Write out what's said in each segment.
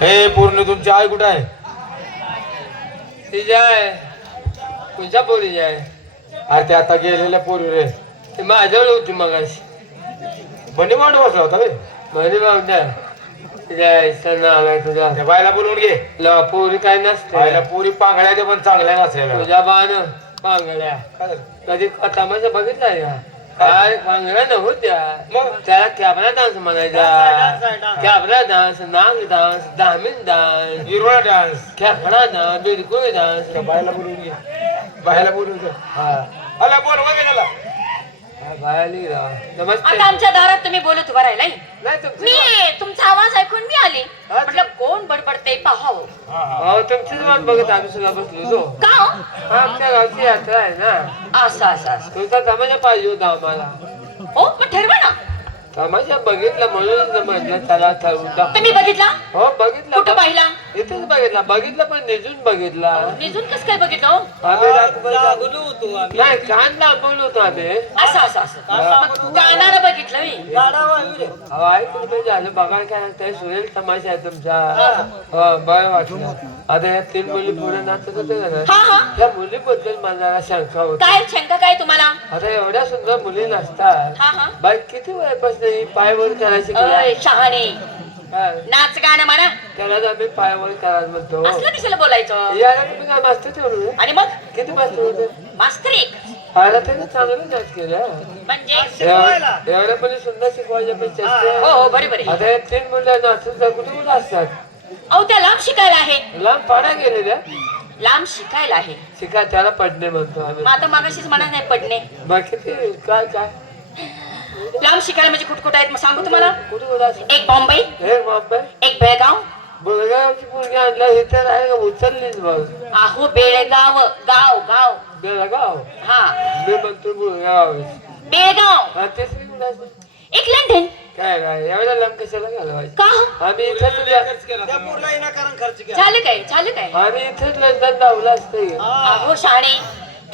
हे पूर्ण तुमची आई कुठं आहे? ती जाय कोणत्या पोरी जाय अरे ते आता गेलेल्या पोरी रे ती माझ्यावर होती मगाशी. बंडी मांड बसला होता बे म्हणे बाबड्या जाय सण आलाय तुझा. त्या बायला बोलवून घे. पोरी काय नसते. बायला पोरी पांगड्या ते पण चांगल्या नसेल तुझ्या बाण पांगड्या काय? कधी तमाशा बघितलाय का काय पांगड्या नव्हत्या मग? त्याला कॅबरा डान्स म्हणायचा. कॅबरा डान्स नाग डान्स दामिन डान्स. हिरवळा डान्स. खेकडा डान्स बिरकुळ डान्स. बायला बोलवून घे. बायला घे. हा. अला बोल वगे त्याला. हा, बायाली राव. नमस्ते. आता आमच्या दारात तुम्ही बोलत उभा राहिलाय? नाही तुमची मी तुमचा आवाज ऐकून मी आले. म्हटलं कोण बडबडते? पाहावं हा हा. हो तुमचीच वाट बघत आम्ही सुद्धा बसलो का हो? आमच्या गावची यात्रा आहे ना. असं असं असं. तुमचा तमाशा पाहिजे होता आम्हाला. हो मग ठरवा ना. तमाशा बघितला म्हणून म्हटलं त्याला ठरवून टाकू. तुम्ही बघितला? हो बघितला. कुठं पाहिला? इथेच बघितला. बघितला पण निजून बघितला. निजून कस काय बघितलं हो? आम्ही रात्रभर जाग- नाही कान दाबवलो होतो आम्ही. असं असं असं. कानाला बघितलं मी. अहो, ऐकून काय झालं बघा काय ते सुरेल तमाशा आहे तुमचा. हो. बरं वाटलं. आता या तीन मुली पुढे नाचत होते ना हा हा. त्या मुलीबद्दल मला जरा शंका होती. काय शंका काय तुम्हाला? आता एवढ्या सुंदर मुली नसतात. हा हा. बाई किती वयापासून ही पायवर करायची? अय, शहाणे? नाच गाणं म्हणा. त्यालाच आम्ही पायवर करायला म्हणतो. असलं कशाला बोलायचं? याला तुम्ही काय मास्तर ठेवलं आणि मग? किती मास्तर होते? मास्तर एक. त्याने चांगलं नाच केलं. म्हणजे? एवढ्या पण सुंदर शिकवायच्या पण हो हो बरोबर आहे आता या तीन मुलं नाचून जा कुठे कुठे असतात? अहो त्या लांब शिकायला आहे. लांब पाडा गेलेल्या? लांब शिकायला आहे. शिका त्याला पडणे म्हणतो आम्ही. मग आता मागाशीच म्हणा नाही पडणे. बाकी ते काय काय? लांब शिकायला म्हणजे कुठ कुठं आहेत मग सांगू तुम्हाला? एक बॉम्बे हे बापरे एक बेळगाव. बुलगावची मुलगी आणला हे तर आहे का? उचललीच बघ आहो बेळगाव गाव गाव. बेळगाव? हा. मी म्हणतो बेळगाव. हा असते एक लंडन. काय काय एवढ्या लांब कशाला घालवायचं? का? आम्ही इथंच झालं काय? झालं काय? आम्ही इथंच लंडन लावलं असतं. आहो शाणे.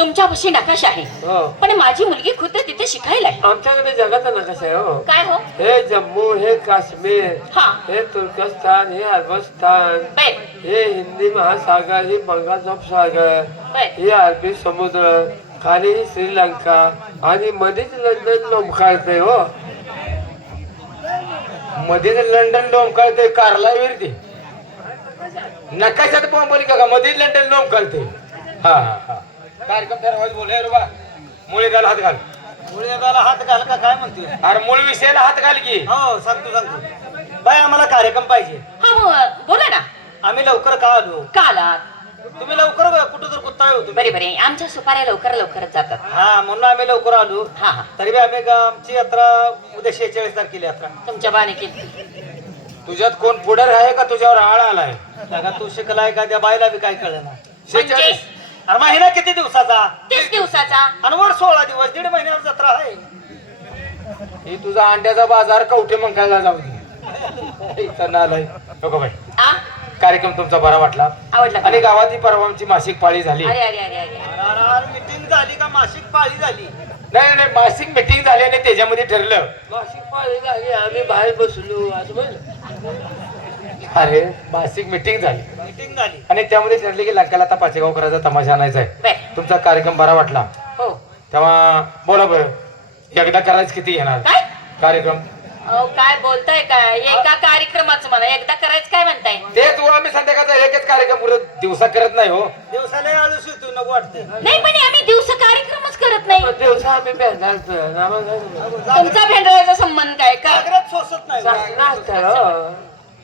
तुमच्यापाशी नकाशा आहे. हो. पण माझी मुलगी खुद्द तिथे शिकायला आहे. आमच्याकडे जगाचा नकाशा आहे हो. काय हो? हे जम्मू हे काश्मीर हा. हे तुर्कस्तान हे अरबस्तान बर. हे हिंदी महासागर हे बंगालचा सागर बर. हे अरबी समुद्र खाली ही श्रीलंका आणि मध्येच लंडन लोंबकाळते हो. मध्ये जर लंडन डोम कळते कारला विरते. नकाशात बॉम्बली का मध्ये लंडन डोम कळते हा हा हा. कार्यक्रम ठरवायचं बोल रे बा. मुळे त्याला हात घाल. मुळव्याला हात घाल का? काय म्हणतोय? अरे मूळ विषयाला हात घाल की. हो सांगतो सांगतो. बाय आम्हाला कार्यक्रम पाहिजे. हा मग बोला ना. आम्ही लवकर का आलो? का आलात तुम्ही लवकर कुठं तर कुत्ता होतो. बरे बरे. आमच्या सुपाऱ्या लवकर लवकरच जातात. हा म्हणून आम्ही लवकर आलो. हा हा. तरी बी आम्ही गा- आमची यात्रा उद्या शेहेचाळीस तारखेला यात्रा. तुमच्या बाने केली. तुझ्यात कोण पुढर आहे का तुझ्यावर आळ आलाय? जागा तू शिकलाय का? त्या बाईला बी काय कळलं ना म्हणजे अरे महिना किती दिवसाचा? तीस दिवसाचा. आणि वर सोळा दिवस दीड महिन्यावर जत्रा आहे. ही तुझा अंड्याचा बाजार कवठे मंकायला जाऊ दे. इथं नालाय. नको बाई. आ? कार्यक्रम तुमचा बरा वाटला. आवडला का? आणि गावात ही परवा आमची मासिक पाळी झाली. अरे अरे अरे अरे. मिटिंग झाली का? मासिक पाळी झाली. नाही नाही मासिक मिटिंग झाली आणि त्याच्यामध्ये ठरलं. मासिक पाळी झाली आम्ही बाहेर बसलो. असं म्हणलं अरे मासिक मिटिंग झाली. मिटिंग झाली. आणि त्यामध्ये ठरले की लंकाला आता पाचेगाव करायचा तमाशा आणायचा आहे. बर. तुमचा कार्यक्रम बरा वाटला. हो. तेव्हा बोला बरं एकदा करायचं किती घेणार काय? कार्यक्रम? अहो काय बोलताय काय? एका कार्यक्रमाचं म्हणा. एकदा करायचं काय म्हणताय? तेच हो आम्ही संध्याकाळचा एकच कार्यक्रम पुढे दिवसा करत नाही हो. दिवसाला आळूस येतो नको वाटते नाही पण आम्ही दिवस कार्यक्रमच करत नाही. दिवसा आम्ही तुमचा भेंडराचा संबंध काय? का? सोसत नाही हो.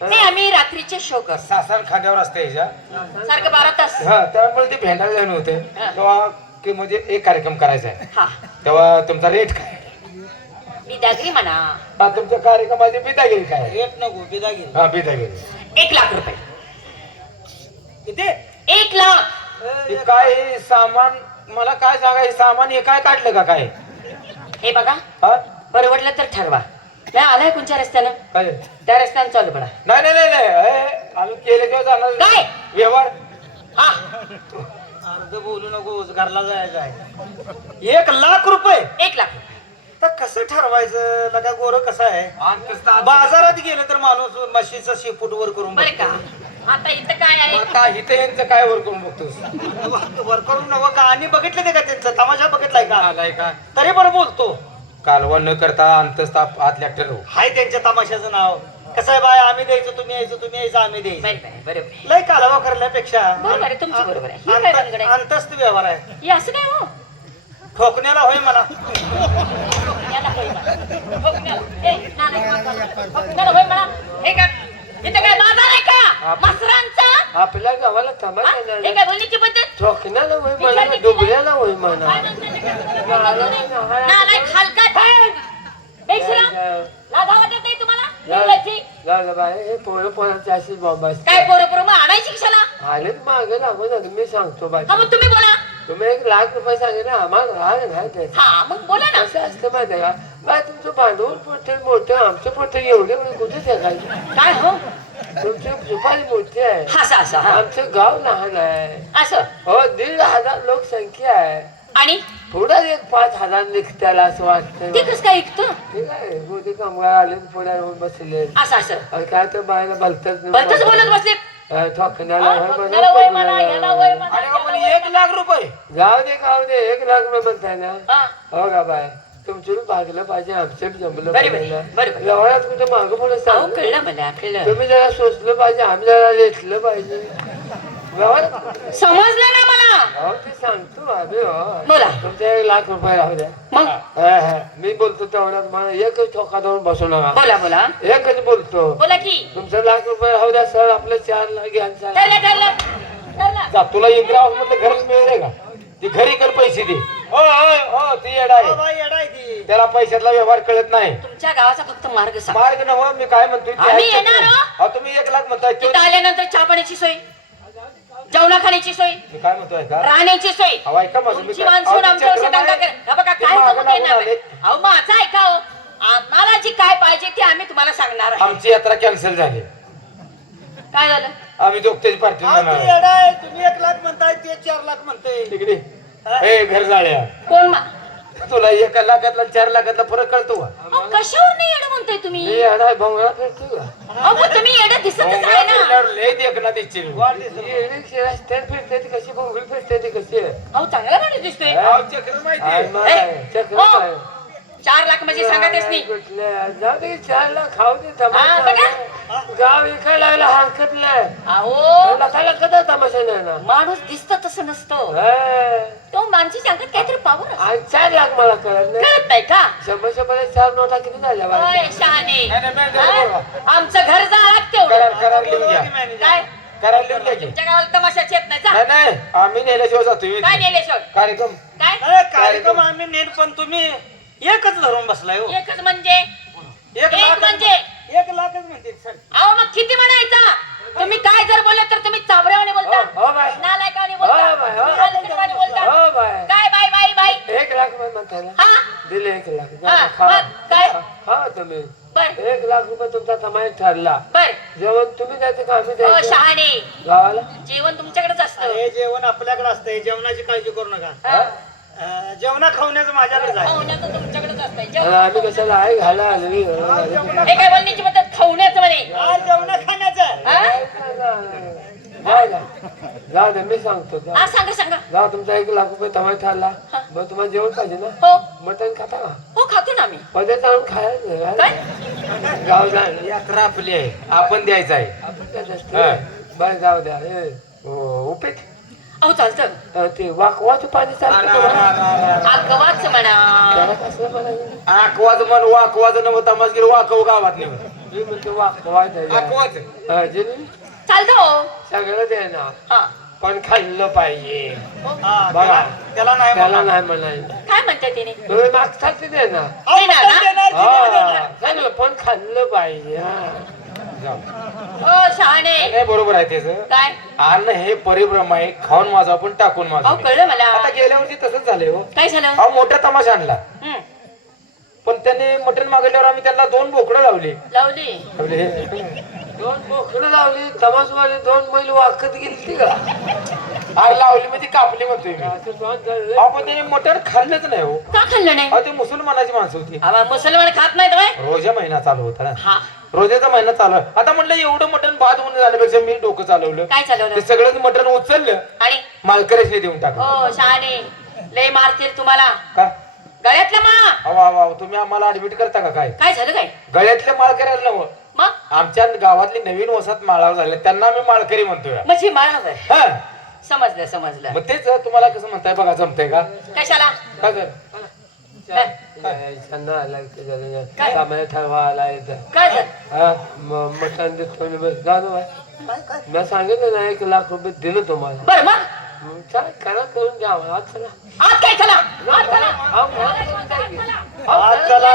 नाही आम्ही रात्रीचे शो करतो. सासण खांद्यावर असते ह्याच्या सारखं बारा तास. हा त्यामुळे ते भेंडायला जाणं होते. तेव्हा की म्हणजे एक कार्यक्रम करायचा आहे. हा. तेव्हा तुमचा रेट काय बिदागरी म्हणा. हा तुमच्या कार्यक्रमाची बिदागिरी काय? रेट नको बिदागिरी. हा बिदागिरी. एक लाख रुपये. किती? एक लाख. हे काय हे सामान मला काय सांगा हे सामान हे काय काढलं का काय? हे बघा. हा? परवडलं तर ठरवा. नाही आलाय कोणत्या रस्त्यानं? काय? त्या रस्त्यानं चालू पडा. नाही नाही नाही नाही. हे, आम्ही केले तेव्हा जाणार काय? व्यवहार. हा. अर्ध बोलू नको घरला जायचं आहे. एक लाख रुपये. एक लाख घालवायचं लगा गोर कसं आहे? बाजारात गेलं तर माणूस म्हशीचं शेपूट वर करून बरं का? बघतो. आता इथं काय आहे? आता इथे यांचं काय वर करून बघतोस? वर करून नवं गाणी बघितले ते का त्यांचं? तमाशा बघितलाय का? आलाय का? तरी पण बोलतो. कालवा न करता अंतस्थ आप- आतल्या ठरव हाय त्यांच्या तमाशाचं नाव कसं आहे बाय आम्ही द्यायचं तुम्ही यायचं तुम्ही यायचं आम्ही द्यायचं बरोबर आहे. लय कालवा करण्यापेक्षा बरोबर आहे, तुमचं बरोबर आहे. ही काय भानगड आहे? अंतस्त व्यवहार आहे हे असं काय हो ठोकण्याला होय मला याला होय म्हणा. ठोकण्याला. ए, नालायक माणसाला. ठोकण्याला होय म्हणा. हे काय इथं काय बाजार आहे का मसरांचा आपल्या गावाला हा? तमाशा हे नाही काय बोलण्याची पद्धत ठोकण्याला होय म्हणा डुबऱ्याला होय म्हणा? नालायक बेशरम. लाज वाटत नाही तुम्हाला? निर्लज्जी. झालं बाय पोरं पोरांची अशी बॉम्ब असते काय पोरं पोरं? मग आणायची कशाला? आलेच मागे लागून आता मी सांगतो बाई मग तुम्ही बोला. तुम्ही एक लाख रुपये सांगितले आम्हाला राग नाही द्यायचा हा मग बोला ना. कसं असतं माहिती का? बाय तुमचं भांडवल पोटे मोठं. आमचं पोटे एवढे एवढे कुठे टाकायचं काय हो? तुमची सुपारी मोठी आहे. असं असं आमचं गाव लहान आहे. असं? हो दीड हजार लोकसंख्या आहे. आणि? पुढे एक पाच हजार निघत्याला असं वाटतं ते कसं काय ऐकतो? ठीक आहे मोठी कामगार आले पुढे येऊन बसले. असं काय तर बायला भलतच भलतच बोलत बसले. ठोकण्याला हा, वय म्हणा, याला. वय म्हणा, अरे एक लाख रुपये. जाऊ दे खाऊ दे एक लाख रुपये म्हणताय ना. हा, हो का बाय? तुमचं बी भागलं पाहिजे आमचं बी जमलं बरोबर, पाहिजे. व्यवहारात कुठे मागं पुढे अहो चाललं कळलं मला कळलं. तुम्ही जरा सोचलं पाहिजे आम्ही जरा लेटलं पाहिजे. समजलं ना मला? हो ते सांगतो आम्ही हो. बोला. तुमच्या एक लाख रुपये राहू द्या. मग? हा, हा. मी बोलतो तेवढ्यात मला एकच ठोका देऊन बसू नका. बोला बोला. एकच बोलतो. बोला की. तुमचं लाख रुपये राहू द्या सर. आपलं चार लाख घ्या आणि चला. ठरलं ठरलं. ठरलं. जा तुला इंदिरा हाऊस मधलं घरच मिळेल का? ती घरी कर पैसे दे. हो हो हो ती येडा हो आहे आहे ती. त्याला पैशातला व्यवहार कळत नाही. तुमच्या गावाचा फक्त मार्ग सांग. मार्ग न हो मी काय म्हणतोय ते आम्ही ऐकत येणार नाही. हो. अहो, तुम्ही एक लाख म्हणताय तो- तिथं आल्यानंतर चहा पाण्याची सोय. जेवणा खाण्याची सोय मी काय म्हणतोय का राहण्याची सोय. अहो, ऐका माझं मी तुमची काय- माणसं अहो, ते आमच्यावर चक्रम दंगा आहे. कर- हा बघा ते काय मागं जमत लागून येणार आले. नाही. अहो माझं ऐका हो. आम्हाला जी काय पाहिजे ते आम्ही तुम्हाला सांगणार आहे. आमची यात्रा कॅन्सल झाली. काय झालं? आम्ही दोघतेची पार्टी हा, ती येडा आहे. तुम्ही एक लाख म्हणताय ते चार लाख म्हणते तिकडे. हे घर जाळ्या कोण मा- तुला एका लाखातला चार लाखातला फरक कळतो का? अहो, कशावर नाही म्हणताय तुम्ही? येणार भोंगळा फिरतो का अहो पण तुम्ही येणं दिसतच आहे ना. फिरल्यावर लय देखना फिरते ती कशी भोंगळी फिरते ती कशी? अहो चांगला माणूस दिसतोय. अहो, चक्र माहिती चक्र. काय? चार लाख म्हणजे सांगा तेच नाही? जाऊ दे चार लाख खाऊ दे हा, तमाशा. गाव इकायला लागला अहो. लखाला कदा तमाशा नाही ना? माणूस दिसत तसं नसतं. हे. तो माणसाच्या अंगात काहीतरी पावर असतो. आणि चार लाख मला कळत नाही. कळत नाही का? शंभर शंभर चार नोटा किती झाल्या बाई? होय, शहाणे. नाही, नाही, नाही, हा? नाही, आमचं घर तेवढं करार लिहून घ्या. काय? करार लिहून घ्या की. तुमच्या गावाला तमाशाच येत नाही. जा. नाही नाही. आम्ही नेल्याशिवाय जातो काय नेले शोध कार्यक्रम. काय? कार्यक्रम आम्ही नेट पण तुम्ही एकच धरून बसलाय हो. एकच म्हणजे? एक एक लाख म्हणजे? एक लाखच म्हणते सर. अहो मग किती म्हणायचा? तुम्ही काय जर बोलले तर तुम्ही चाबऱ्यावाने बोलता हो, हो हो बोलता हो. बोलता. हो काय बाय बाय बाय एक लाख रुपये म्हणताय ना? हा? दिले एक लाख हा. मग काय? खा तुम्ही. बर. एक लाख रुपये तुमचा तमाई ठरला. बर. जेवण तुम्ही द्यायचं का आम्ही हो द्यायचं? शहाणे. गावाला? जेवण तुमच्याकडेच असतं. हे जेवण आपल्याकडे असतंय जेवणाची काळजी करू नका. हा. अं, जेवणा खावण्याचं माझ्याकडे आहे खावण्याचं तुमच्याकडेच असतं आणि जेवण आम्ही कशाला आहे? घाला आलेली हे काय बोलण्याची पद्धत खावण्याचं म्हणे. आज जेवणा खाण्याचं. आहे. हा? जाऊ द्या. जाऊ दे मी सांगतो जा. हा सांगा सांगा. जा तुमचा एक लाख रुपये तमाई ठरला मग तुम्हाला जेवण पाहिजे ना? हो. मटण खाता का? हो खातो ना आम्ही. पदे आणून खायचं काय? गाव जा यात्रा आपली आहे. आपण द्यायचं आहे. आपण काय. असतं बरं जाऊ द्या. हे, ओ, उपीट. अहो चालतं अं, ते वाकवाचं पाणी चालतं का? आगवाच म्हणा त्याला कसलं म्हणायचं? आकवाज म्हण वाकवाज नव तमासगीर वाकव गावात मी म्हणतो आकवाज हा, जिनी? चालतं हो सगळं देणार हा पण खाल्लं पाहिजे हा, बघा. त्याला- त्याला नाही त्याला म्हणा. नाही म्हणायचं काय म्हणते तिने तुम्ही मागचा ते देणार अहो, देणार मटण ना? देणार, चिकन देणार. हा, चांगलं पण खाल्लं पाहिजे हा. हो शहाणे. नाही बरोबर आहे त्याच काय? अन्न हे परिभ्रम आहे खाऊन माझा पण टाकून माझा अहो कळलं मला. आता गेल्या वर्षी तसंच झालंय हो. काय झालं? हा मोठा तमाशा आणला. हं, पण त्याने मटण मागवल्यावर आम्ही त्याला दोन बोकडं लावली. लावली. लावले, हे. दोन बोकडं लावली तमासवाले दोन मैल वाकत गेली ती का? अरे लावली म्हणजे कापली म्हणतोय मी. असं तोंड झालं. अहो पण त्याने मटण खाल्लंच नाही हो. का खाल्लं नाही? अहो ते मुसलमानाची माणसं होती. आबा मुसलमान खात नाहीत बाय रोजा महिना चालू होता ना. हा. रोजाचा महिना चालू. आता म्हणलं एवढं मटण बाद होऊन जाण्यापेक्षा मी डोकं चालवलं. काय ते चालवलं सगळंच मटण उचललं. आणि? मालकऱ्याने देऊन टाकलं. हो शहाणे. लय मारतील तुम्हाला. का? गळ्यातल्या मा तुम्ही आम्हाला ऍडमिट करता का काय? काय झालं काय? गळ्यातल्या माळकऱ्याला नव मग? आमच्या गावातली नवीन वसात माळावर झाले. त्यांना आम्ही माळकरी म्हणतोय. म्हणजे मारणार हा. समजलं समजलं. मग तेच तुम्हाला कसं म्हणताय बघा जमतंय का? कशाला? काय कर छान आला की जरा सामान ठरवा आला इथं. काय झालं? हा? म- मटण देतो बस. मी सांगितलं ना एक लाख रुपये दिलं तुम्हाला. बर मग? मग चला करा करून द्या आम्हाला आज चला. आज काय चला? आज चला? अहो, करून. आज चला.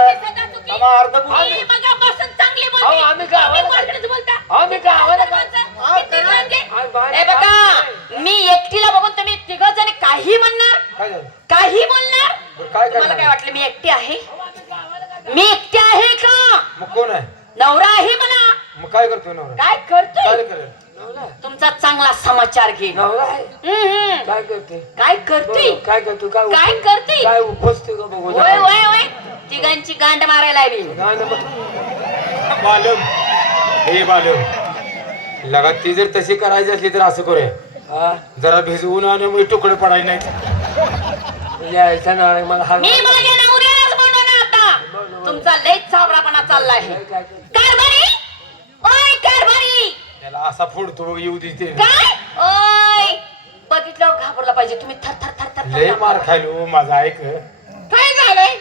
आम्हा अर्ध. अहो, आम्ही गावाला- तुम्ही बोलतच बोलता. आम्ही गावाला किती? आज बाहेर- हे बघा मी एकटीला बघून तुम्ही तिघ जण काही म्हणणार? काय झालं? काही बोलणार? काय तुम्हाला काय वाटलं मी एकटी आहे? मी एकटी आहे का मग कोण आहे? नवरा आहे मला. मग काय करतोय नवरा? काय काय करतोय? करेल नवरा तुमचा चांगला समाचार घे नवरा आहे. हम्म. काय करते काय करतोय? बरं, काय करतो काय करते? काय उपसते का बघू वय वय वय तिघांची गांड मारायला गाणं मग- बालम. हे बालम. लगा ती जर तशी करायची असली तर असं करूया. हा. जरा भिजवून आणि मग तुकडे पडायचे नाही. यायचा ना मला हा मी माझ्या नवऱ्यालाच म्हणून आता. तुमचा लय चावरापणा चालला आहे काय कारभारी? ओय कारभारी! त्याला असा फोडतो येऊ दिसते काय? ओय! बघितलं घाबरला पाहिजे. तुम्ही थर थर थर थर लय मार खायलो माझा ऐक. काय झालंय?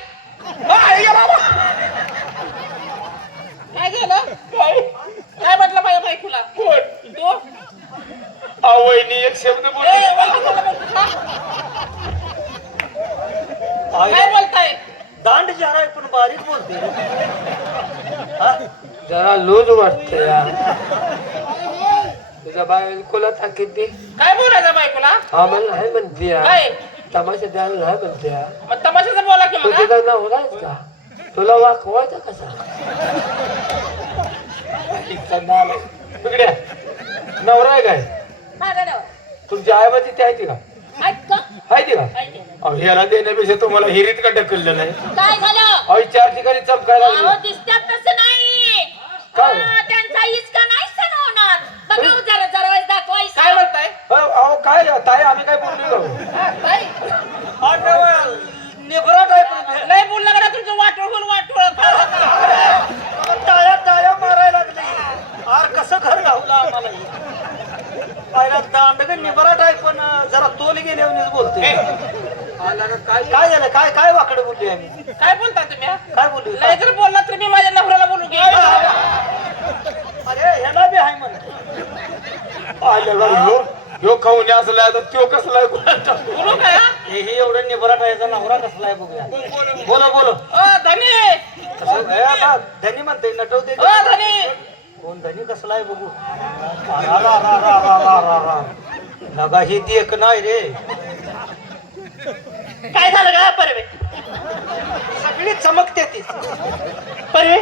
काय झालं? काय? म्हटलं माझ्या बायकोला? तो? आवयनी एक शब्द बोल. काय बोलताय? दांड जरा आहे पण बारीक बोलते हा? जरा लूज वाटते या तुझ्या बायकोला ताकीद दे. काय बोलायचं बायकोला? आम्हाला नाही म्हणते या. काय? तमाशा द्यायला नाही म्हणते या. मग तमाशाचं बोला की तू मग हा? तिचा नवरा आहेस का? तुला वाकवायचा कसा तिकड्या नवरा आहे काय? माझा नवरा. तुमची आई बाजी ती आहे ती का? ऐक का? आहे ती का ऐक ते. अहो ह्याला देण्यापेक्षा तुम्हाला हिरीत का ढकललं नाही काय झालं अहो चार ठिकाणी चमकायला अहो लागली दिसतात तसं नाही काय? हा, त्यांचा इचका नाही सण होणार बघा हो जरा जरा वेळेस दाखवायचं काय म्हणताय अहो अहो, काय ताई आम्ही काय बोललो का काय आडवं, निभराट आहे पण लय बोलला का तुमचं वाटोळ बोल वाटोळ टाळ्या टाळ्या मारायला लागले आर कसं घर घावलं आम्हाला हे? पहिला दांडग निभराट आहे पण जरा तोल गेल्यावरच बोलतोय काय काय झालं काय काय वाकडं बोलली आम्ही काय बोलता तुम्ही हा? काय बोलली लय जर बोलला तर मी माझ्या नवऱ्याला बोलू घे अरे ह्याला बी आहे म्हण आलं का ह्यो ह्यो असला तर त्यो कसला आहे? बोलू काय हा? एवढं निभराट आहे याचा नवरा कसला आहे बघूया. बोलो बोलो धनी! कसं- आता धनी म्हणते नटवते अ धनी! कोण धनी? कसला आहे बघू. रा, रा, रा, रा, रा, रा, रा, रा. लगा हे ती एक नाही रे. काय झालं का परवे? सगळी चमकते ती. परवे?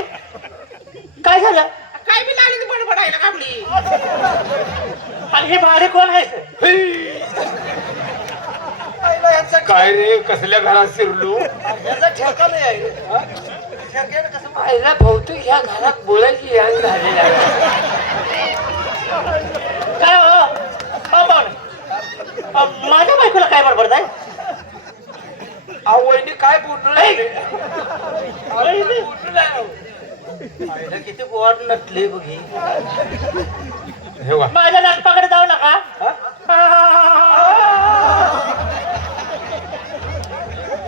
काय झालं? काय बी लागली बडबडायला कापली आणि हे भाडे कोण आहे पहिला ह्याचा काय? रे कसल्या घरात शिरलो? ह्याचा ठेका नाही आहे. रे. हा? ठेक्यानं कसं मा- आईला बहुतेक ह्या घरात बोलायची यान झालेली आहे. काय हो? हो, पाहुणे. अ, माझ्या बायकोला काय बडबडताय अहो वहिनी काय बोललो नाही पहिला किती गोवाड नटले बघ. ही. वा माझ्या नाटकाकडे जाऊ नका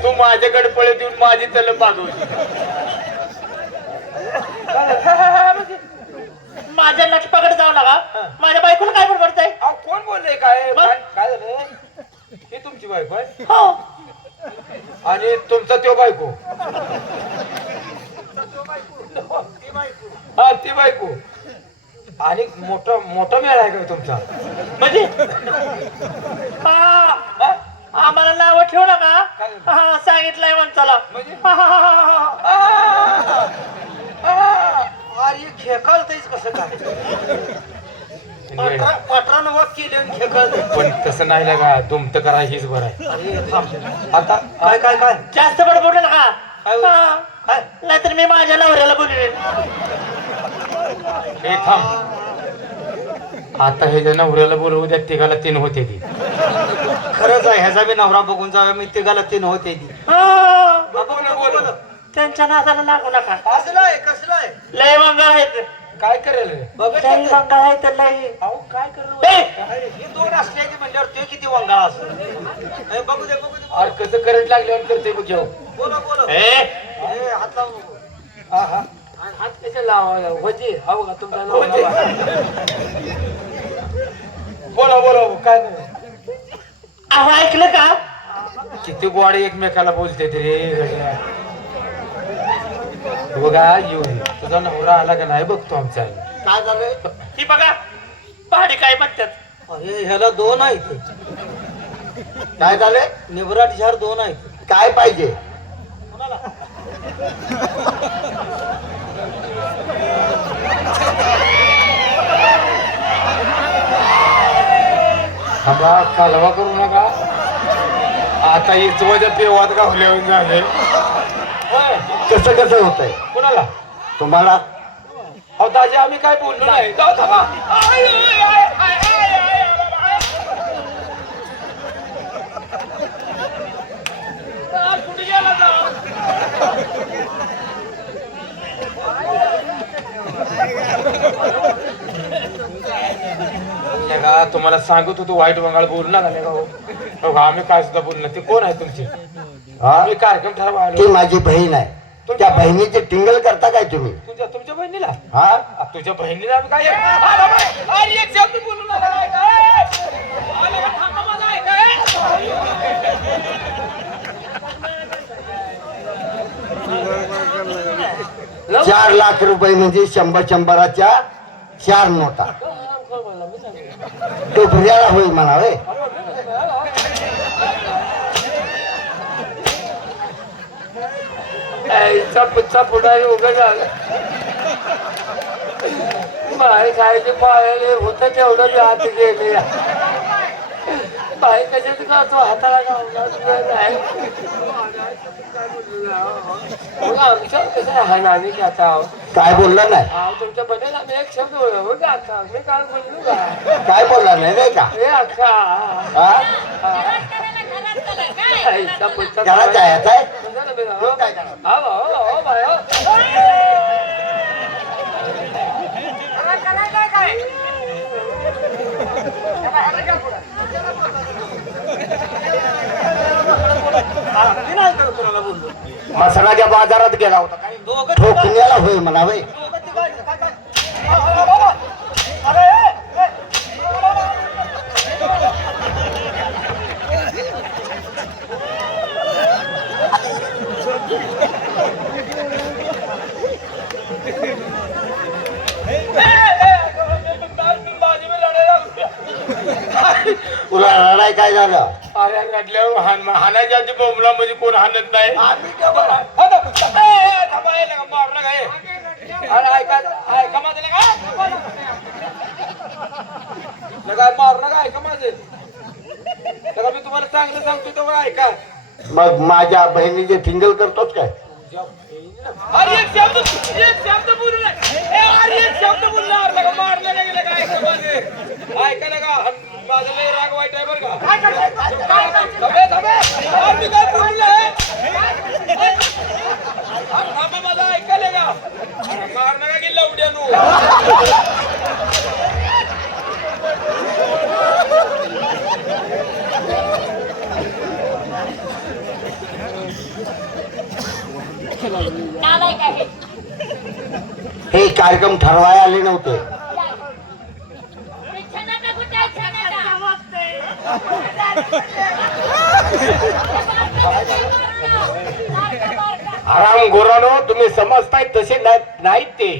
तू माझ्याकडे पळत येऊन माझी तल मागवली माझ्या नाटकाकडे जाऊ नका. माझ्या बायकोला काय बडबडताय अहो कोण बोलले काय? मग? काय काय झालं? ही तुमची बायको आहे? हो. आणि तुमचा त्यो बायको. हा ती बायको. आणि मोठा मोठा मेळ आहे का तुमचा म्हणजे हा, हा? आम्हाला नाव ठेवू नका? हा, सांगितलंय माणसाला म्हणजे? हा, हा, हा, हा, हा. अरे खेकाळतच कसं काय पाटरा पाटरानं वाक केले आणि खेकळले. पण तसं नाही ना का दुमत करा हेच बरं आहे आता काय काय काय जास्त बडबडू नका काय? हा. नाहीतर मी माझ्या नवऱ्याला बोलवेन हे थांब. आता हे जर नवऱ्याला बोलवू द्या तिघाला तीन होते ती. खरंच आहे ह्याचा बी नवरा बघून जाऊया मी तिघाला तीन होते ती. हा. बघू ना बोल त्यांच्या नादाला लागू नका. कसलं आहे कसलं आहे लय मंगळ आहेत. काय करेल? लय? मंगळ आहेत लय. अहो काय करेल? ही दोन असल्याची म्हणल्यावर ते किती वंगाळ असं? बघू दे बघू दे अरे कसं करंट लागल्यावर करते बघ घेऊ बोला बोला. ए, हात लावू. हा हा. हात कशा लावायला होती हो का तुमचा बोला बोला काय नाही. अहो ऐकलं का? किती गोडी एकमेकाला बोलते ते रे गड्या. बघा येऊ दे. तुझा नवरा आला का नाही बघतो आमचा. काय झालंय? ही बघा पहाडी काय म्हणतात? अरे ह्याला दोन आहेत. काय झालंय? निबराट झार दोन आहेत. काय पाहिजे? थांबा कालवा करू नका. आता इचवाच्या पेवात गावल्यावर झाले. होय, कसं होत आहे कुणाला? तुम्हाला? अहो दाजी आम्ही काय बोललो नाही. जाऊ थांबा. कुठे गेला लेका, तुम्हाला सांगत होतो वाईट बंगाल बोलू हो. हो का, आम्ही काय सुद्धा नाही. ते कोण आहे तुमचे? आम्ही कार्यक्रम ठरवा ती माझी बहीण आहे. त्या बहिणीचे टिंगल करता काय तुम्ही? तुझ्या तुमच्या बहिणीला? हा? तुझ्या बहिणीला का काय? चार लाख रुपये म्हणजे शंभर शंभराच्या चार नोटा. तो भुऱ्याला होईल म्हणावे पुच्छा पुढारी उभे झालं. बाहेर खायचे पाळले होतं तेवढं बी आत गेले. बाहेर कशाच का तो हाताला गावला आमच्या कसं आहे. ना आम्ही आता आहोत काय बोलला नाही हा तुमच्या आम्ही एक शब्द बोललो हो का अक्का मी काय बोललो का काय बोलला नाही नाही का हे अक्का हा घरात करायला घरात करा. काय? आईचा पुढचा घरात जायचं आहे समजा ना बेटा, हो? काय? हा हो, हो, बाई, हो. मी नाही करत कोणाला बोललो मसणाच्या बाजारात गेला होता काय ठोकण्याला दोघं तिघं आहेत. काय. तुला रडाय झालं अरे रडल्यावर हाण हाणायच्या बोंबला म्हणजे कोण हाणत नाही आम्ही का बरं? हो ना, ए, ए, थांबा, ए, लगा, मारू नका, ए. अरे ऐका ऐका माझं लगा. लगा, मारू नका ऐका माझे लगा मी तुम्हाला चांगलं सांगतो तेव्हा ऐका. मग माझ्या बहिणीचे टिंगल करतोच काय? अरे एक शब्द एक शब्द बोलू नये. ए, अरे एक शब्द बोलला अरे लगा, मारू नका, गेलं का, ऐका माझे ऐका नका माझं लय राग वाईट आहे बरं का. थांबे, थांबे. अरे मी काय बोलू नये. अरे थांबा माझं ऐकायला का अरे मार नका लवड्यानू नालायक आहे. हे कार्यक्रम ठरवायला आले नव्हते. आराम गोरानो तुम्ही समजताय तसे नाही- नाहीत ते.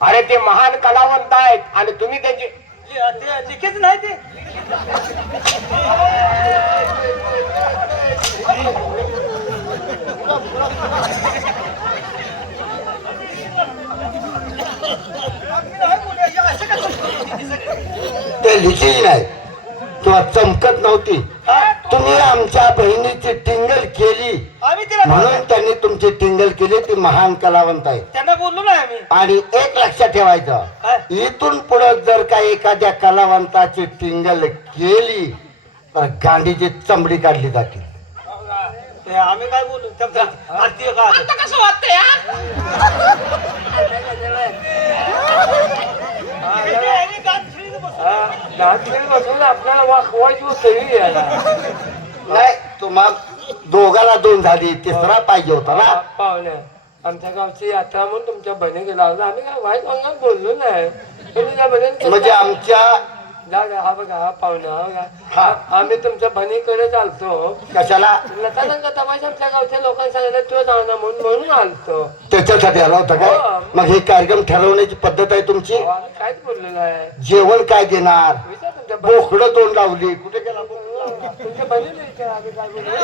अरे ते महान कलावंत आहेत आणि तुम्ही त्याचे लिखित नाही ते मी नाही बोललो. हे असं कसं? लिहिली नाही. किंवा चमकत नव्हती. तुम्ही आमच्या बहिणीची टिंगल केली. आम्ही तिला म्हणून त्यांनी तुमची टिंगल केली. ती महान कलावंत आहे. त्यांना बोललो नाही आणि एक लक्षात ठेवायचं? इथून पुढे जर का एखाद्या कलावंताची टिंगल केली तर गांडीची चमडी काढली जाते ते आम्ही काय बोलू? कसं वाटतंय बसून आपल्याला वाकवायची होती याला नाही तुम्हा दोघाला दोन झाली तिसरा पाहिजे होता ना. पाहुणे आमच्या गावची यात्रा म्हणून तुमच्या बहिणी गेला होता आम्ही काय वाईट अंगात बोललो नाही. तुम्ही त्या बहिणी म्हणजे आमच्या जा, हा बघा हा पाहुणा हा बघा. हा. आम्ही तुमच्या बहिणीकडे चालतो. कशाला? लतानंग तमाशा आमच्या गावच्या लोकांनी सांगितलं तो ना म्हणून म्हणून आलतो. त्याच्यासाठी आला होता काय? हो. मग हे कार्यक्रम ठरवण्याची पद्धत आहे तुमची? अहो, आम्ही काहीच बोललो नाही जेवण काय देणार? विचार तुमच्या बोकडं तोंड लावली. कुठे गेला बोकडं? तुमच्या बहिणीला विचार आम्ही काय बोललो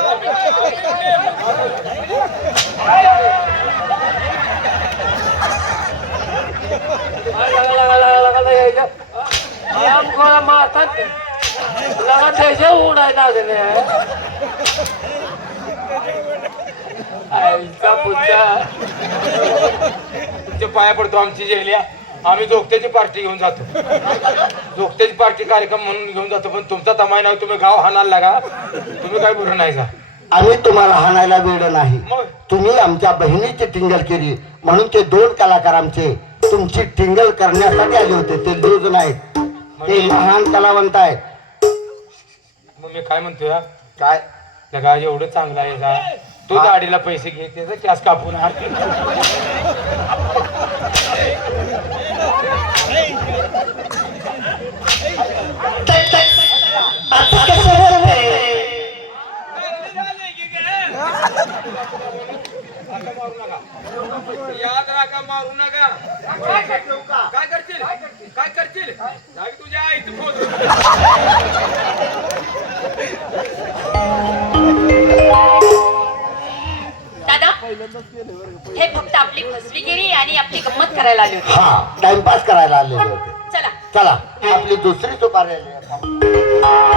लगा लगा लगा लगा यायच्या आम कोणा मारतात लगा त्याच्या आईचा पुढच्या पाया पडतो आमची जेवल्या आम्ही जोगत्याची पार्टी घेऊन जातो. जोगत्याची पार्टी कार्यक्रम म्हणून घेऊन जातो पण तुमचा तमाय नाही तुम्ही गाव हाणायला लागा. तुम्ही काय बोलू नाही का? आम्ही तुम्हाला हाणायला वेळ नाही. तुम्ही आमच्या बहिणीची टिंगल केली म्हणून ते दोन कलाकार आमचे. तुमची टिंगल करण्यासाठी आले होते ते लूज नाहीत. ते महान कलावंत आहेत. मी काय म्हणतोय? हा? काय? लगा एवढं चांगलं आहे का तो गाडीला पैसे घे त्याचा कापून कसं होतंय? याद राखा मारू नका. काय करशील? काय करशील? जागी तुझ्या आईचं पोत दादा हे फक्त आपली फसवीगिरी आणि आपली गंमत करायला आले होते. हा टाइमपास करायला आलेले होते. चला. चला आपली दुसरी सुपारी आली.